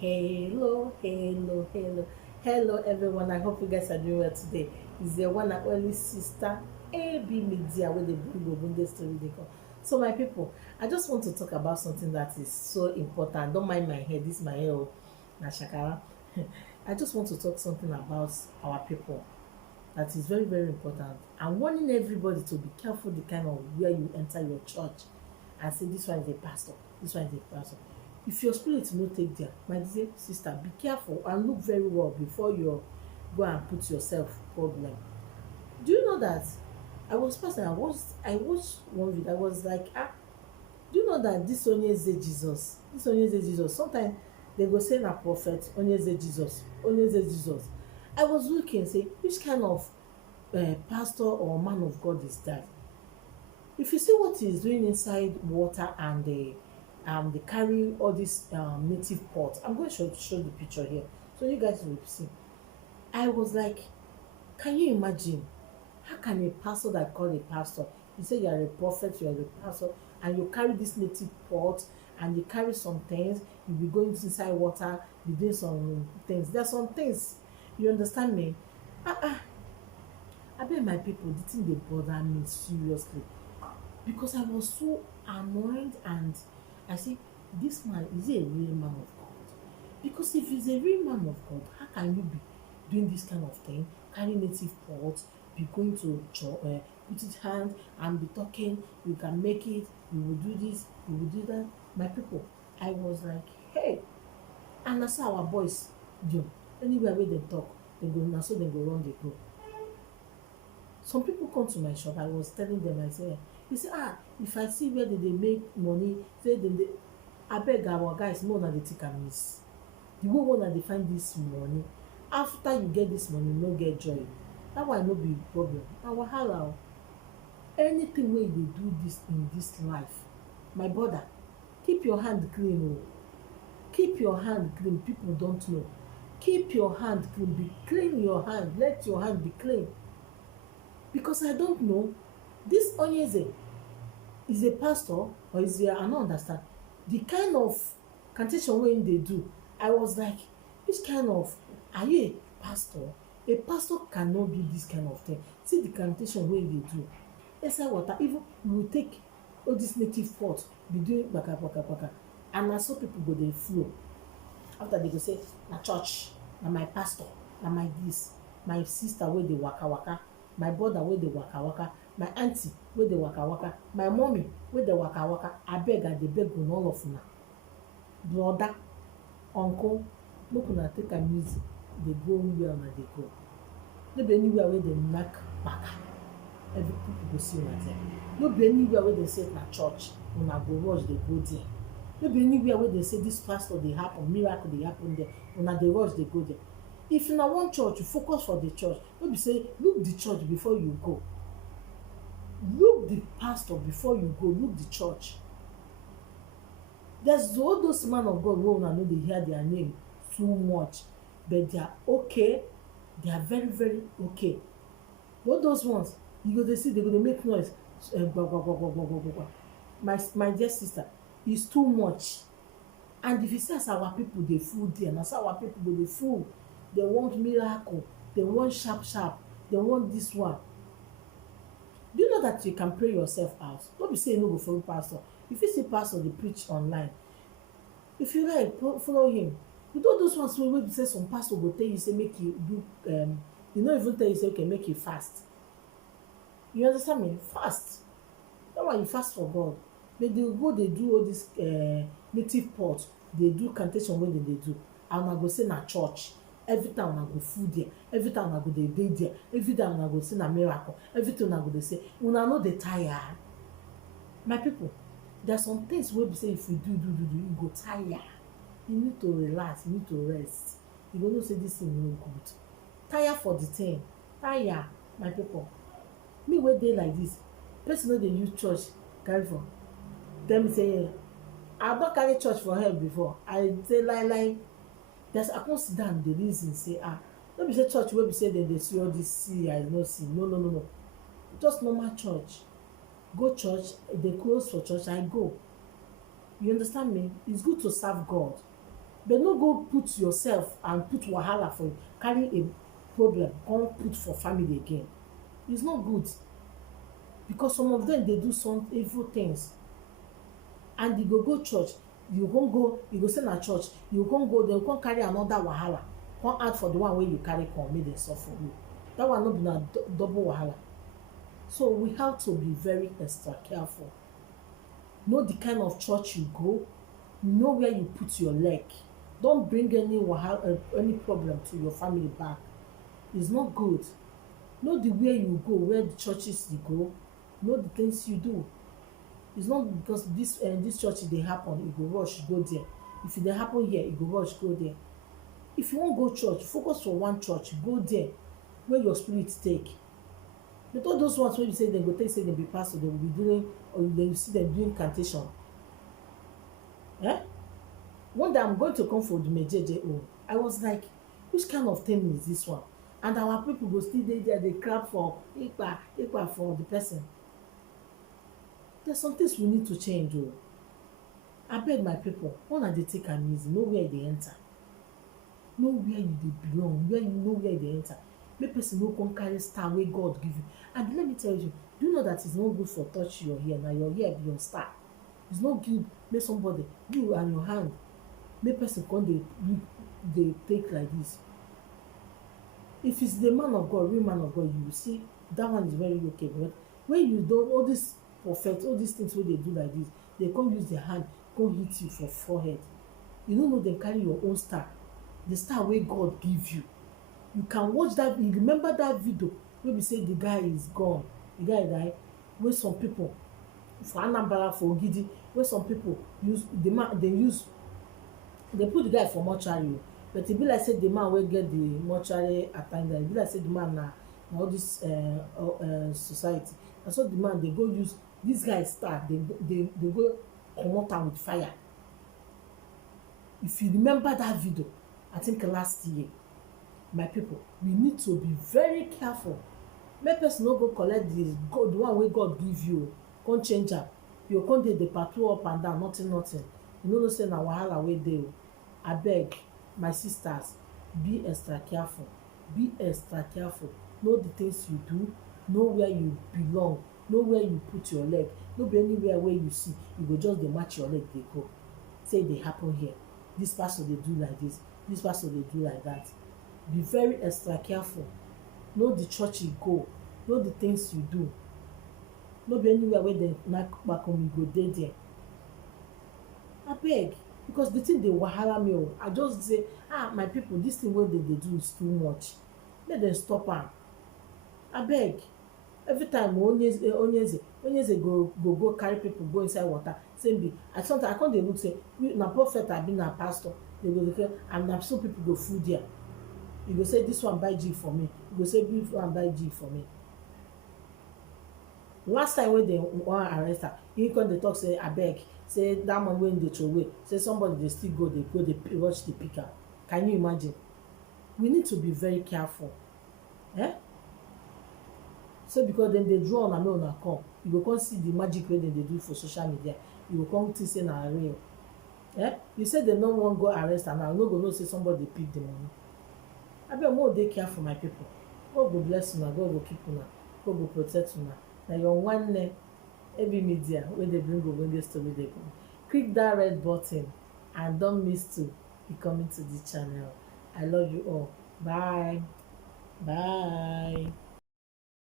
Hello, hello, hello, hello, everyone. I hope you guys are doing well today. It's the one and only sister AB Media with the bring Ogbonge story they come. So, my people, I just want to talk about something that is so important. Don't mind my hair. This is my hair, na shakara. I just want to talk something about our people that is very, very important. I'm warning everybody to be careful the kind of where you enter your church and say this one is a pastor, this one is a pastor. If your spirit no take there, my dear sister, be careful and look very well before you go and put yourself problem. Do you know that I was pastor, I watched one video, I was like, do you know that this Onyeze Jesus, sometimes they go say na prophet Onyeze Jesus. I was looking say which kind of pastor or man of God is that? If you see what he's doing inside water and they carry all this native pot, I'm going to show the picture here so you guys will see. I was like, can you imagine how can a pastor that called a pastor, you say you are a prophet, you are a pastor, and you carry this native pot and you carry some things, you be going inside water, be doing some things. There are some things, you understand me? I bet my people, the thing dey bother me seriously because I was so annoyed and I say, this man, is he a real man of God? Because if he's a real man of God, how can you be doing this kind of thing, carry native pot, be going to put it hand and be talking, you can make it, you will do this, you will do that. My people, I was like, hey, and that's how our boys do. Anywhere where they talk, they go, now so they go run, they go. Some people come to my shop, I was telling them, I say, you say, if I see where they make money, say they abeg our guys more than they take am miss. The way una dey find this money, after you get this money, no get joy. That one no be problem. Na wahala o. Anything wey you dey do this in this life, my brother, keep your hand clean o. Keep your hand clean. People don't know. Keep your hand clean. Be clean your hand. Let your hand be clean. Because I don't know, this Onyeze is a pastor or is I don't understand the kind of cantation wey they do. I was like, which kind of, are you a pastor? A pastor cannot do this kind of thing. See the cantation wey they do inside water. Even you will take all this native pot, be doing baka baka baka, and na so people go dey flow. After they go say na church, na my pastor, na my this, my sister wey dey waka waka, my brother wey dey waka waka, my aunty wey dey waka waka, my mommy wey dey waka waka. Abeg, I dey beg una, all of una, brother, uncle, make una take am easy, dey go where una dey go. No be anywhere wey dem knack kpaka every people go see una there. No be anywhere wey dem say na church una go rush dey go there. No be anywhere wey dem say this pastor dey happen, miracle dey happen there, una dey rush dey go there. If una wan church, you focus for the church. No be say look the church before you go. Look the pastor before you go. Look the church. There's all those man of God wey una no dey hear their name too much, but they are okay. They are very, very okay. All those ones, you go dey see, they go dey make noise. My dear sister, it's too much. And if you see as our people dey full there, na so our people go dey full. They want miracle, they want sharp sharp, they want this one. Do you know that you can pray yourself out? Don't be say you no go follow pastor. If you see pastor dey preach online, if you like, follow him. You know those ones wey be say some pastor go tell you say make you do you no even tell you say okay make you fast. You understand me? Fast. That one you fast for God. But they go dey do all this native pot, dey do cantation wey dem dey do, and una go say na church. Every time una go full there, every time una go dey there, every time una go say na miracle, everything una go dey say, una no dey tire. My people, there are some things wey be say if you do, you go tire. You need to relax, you need to rest. You go know say this thing no good. Tire for the thing. Tire, my people. Me wey dey like this, person no dey use church carry for. Tell me say, I don carry church for head before. I say lie. I come sit down dey reason say no be say church wey be say dem dey see all this see I no see. No. Just normal church. Go church, they close for church, I go. You understand me? It's good to serve God. but no go put yourself and put wahala for carry a problem come put for family again. It's not good, because some of them dey do some evil things, and you go church, you go say na church, you go dem come carry another wahala come add for the one wey you carry come make dem suffer you. That one no be na double wahala. So we have to be very extra careful. Know the kind of church you go, know where you put your leg. Don't bring any wahala, any problem to your family back. It's not good. Know the way you go, where the churches you go, know the things you do. It's not because this church dey happen, you go rush go there. If e dey happen here, you go rush go there. If you wan go church, focus for one church, go there where your spirit take. But all those ones wey you say dem go take say dem be pastor, dem go be doing, or you see dem doing incantation. One day I'm going to come for the Mejeje. I was like, which kind of thing is this one? And our people go still dey there, dey clap for ikpa for the person. There's some things we need to change. Abeg my people, una dey take am easy, know where you dey enter, know where you dey belong, where you know where you dey enter. Make person no come carry star wey God give you. And let me tell you, do you know that it's not good for touch your hair? Na your hair be your star. It's not good make somebody, you and your hand, make person come dey take like this. If it's the man of God, real man of God, you will see that one is very okay. But when you do all this prophet, all these things wey dey do like this, they come use their hand come hit you for forehead. You no know dem carry your own star, the star wey God give you. You can watch that, you remember that video wey be say the guy is gone, the guy die, wey some people for Anambra, for Ogidi, wey some people use the man, they put the guy for mortuary, but e be like say the man wey get the mortuary attendant, e be like say the man na all this society. And so the man dey go use this guy star, they go comot am with fire. If you remember that video, I think last year, my people, we need to be very careful. Make person no go collect the one wey God give you, come change am. You come dey patrol up and down, nothing. You no know say na wahala wey dey. Abeg, my sisters, be extra careful. Be extra careful. Know the things you do. Know where you belong. Know where you put your leg. No be anywhere where you see, you go just dey match your leg dey go. Say e dey happen here. This pastor dey do like this. This pastor dey do like that. Be very extra careful. Know the church you go. Know the things you do. No be anywhere where dem knack kpakom, you go dey there. Abeg, because the thing dey wahala me. I just say, my people, this thing wey dem dey do is too much. Make dem stop am. Abeg, every time Onyeze go carry people go inside water, same be. Sometimes I come dey look say, na prophet abi na pastor. They go dey care, and na so people go full there. You go say this one buy G for me. You go say this one buy G for me. Last time when they wan arrest her, he come dey talk say abeg, say that man wey dey throw away, say somebody dey still go dey rush the pick am. Can you imagine? We need to be very careful. So because dem dey draw una make una come, you go come see the magic wey dem dey do for social media. You go come think say na real. You say dem no wan go arrest her now, no go know say somebody pick the money. Abeg, more dey careful, my people. God go bless una, God go keep una, God go protect una. Na your nwanne Ebi Media wey dey bring ogbonge story dey come. Click that red button and don't miss to be coming to the channel. I love you all. Bye.